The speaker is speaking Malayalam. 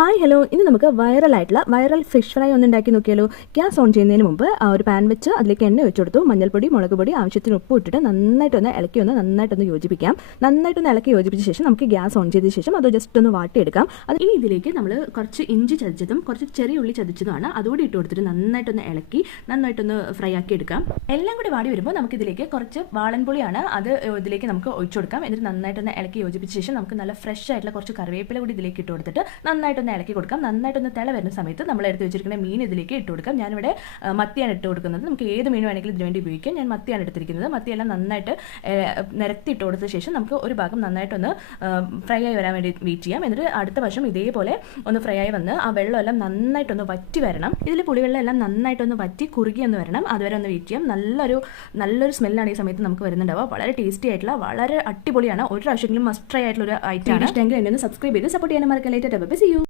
ഹായ് ഹലോ, ഇന്ന് നമുക്ക് വൈറൽ ഫിഷ് ഫ്രൈ ഒന്ന് ഉണ്ടാക്കി നോക്കിയാലോ. ഗ്യാസ് ഓൺ ചെയ്യുന്നതിന് മുമ്പ് ഒരു പാൻ വെച്ച് അതിലേക്ക് എണ്ണ വെച്ച് കൊടുത്തു. മഞ്ഞൾപ്പൊടി, മുളക് പൊടി, ആവശ്യത്തിന് ഉപ്പ് ഇട്ടിട്ട് നന്നായിട്ടൊന്ന് നന്നായിട്ടൊന്ന് യോജിപ്പിക്കാം. നന്നായിട്ടൊന്ന് ഇളക്കി യോജിപ്പിച്ച ശേഷം നമുക്ക് ഗ്യാസ് ഓൺ ചെയ്ത ശേഷം അത് ജസ്റ്റ് ഒന്ന് വാട്ടിയെടുക്കാം. അത് ഇനി ഇതിലേക്ക് നമ്മൾ കുറച്ച് ഇഞ്ചി ചതച്ചതും കുറച്ച് ചെറിയ ഉള്ളി ചതച്ചതുമാണ് അതുകൂടി ഇട്ട് കൊടുത്തിട്ട് നന്നായിട്ടൊന്ന് ഇളക്കി നന്നായിട്ടൊന്ന് ഫ്രൈ ആക്കി എടുക്കാം. എല്ലാം കൂടി വാടി വരുമ്പോൾ നമുക്ക് ഇതിലേക്ക് കുറച്ച് വാളൻപുളിയാണ് അത് ഇതിലേക്ക് നമുക്ക് ഒഴിച്ചു കൊടുക്കാം. എന്നിട്ട് നന്നായിട്ടൊന്ന് ഇളക്കി യോജിപ്പിച്ച ശേഷം നമുക്ക് നല്ല ഫ്രഷ് ആയിട്ടുള്ള കുറച്ച് കറിവേപ്പില കൂടി ഇതിലേക്ക് ഇട്ട് കൊടുത്തിട്ട് നന്നായിട്ടൊന്ന് ഇളക്കി കൊടുക്കാം. നന്നായിട്ടൊന്ന് തിള വരുന്ന സമയത്ത് നമ്മൾ എടുത്ത് വെച്ചിരിക്കുന്ന മീൻ ഇതിലേക്ക് ഇട്ട് കൊടുക്കാം. ഞാനിവിടെ മത്തിയാണ് ഇട്ട് കൊടുക്കുന്നത്. നമുക്ക് ഏത് മീൻ വേണമെങ്കിലും ഇതിന് വേണ്ടി ഉപയോഗിക്കാം. ഞാൻ മത്തിയാണ് എടുത്തിരിക്കുന്നത്. മത്തിയെല്ലാം നന്നായിട്ട് നിരത്തി ഇട്ട് കൊടുത്ത ശേഷം നമുക്ക് ഒരു ഭാഗം നന്നായിട്ടൊന്ന് ഫ്രൈ ആയി വരാൻ വേണ്ടി വെയിറ്റ് ചെയ്യാം. എന്നിട്ട് അടുത്ത വശം ഇതേപോലെ ഒന്ന് ഫ്രൈ ആയി വന്ന് ആ വെള്ളമെല്ലാം നന്നായിട്ടൊന്ന് വറ്റി വരണം. ഇതിൽ പുളിവെള്ളം എല്ലാം നന്നായിട്ടൊന്ന് വറ്റി കുറുകി ഒന്ന് വരണം. അതുവരെ ഒന്ന് വെയിറ്റ് ചെയ്യാം. നല്ലൊരു സ്മെല്ലാണ് ഈ സമയത്ത് നമുക്ക് വരുന്നുണ്ടാവുക. വളരെ ടേസ്റ്റി ആയിട്ടുള്ള വളരെ അടിപൊളിയാണ്. ഒരു പ്രാവശ്യമെങ്കിലും മസ്റ്റ് ട്രൈ ആയിട്ടുള്ള ഒരു ഐറ്റം ആണ്. ഇഷ്ടമെങ്കിൽ എന്നെ ഒന്ന് സബ്സ്ക്രൈബ് ചെയ്ത് സപ്പോർട്ട് ചെയ്യാൻ മറക്കാൻ. ലേറ്റ്.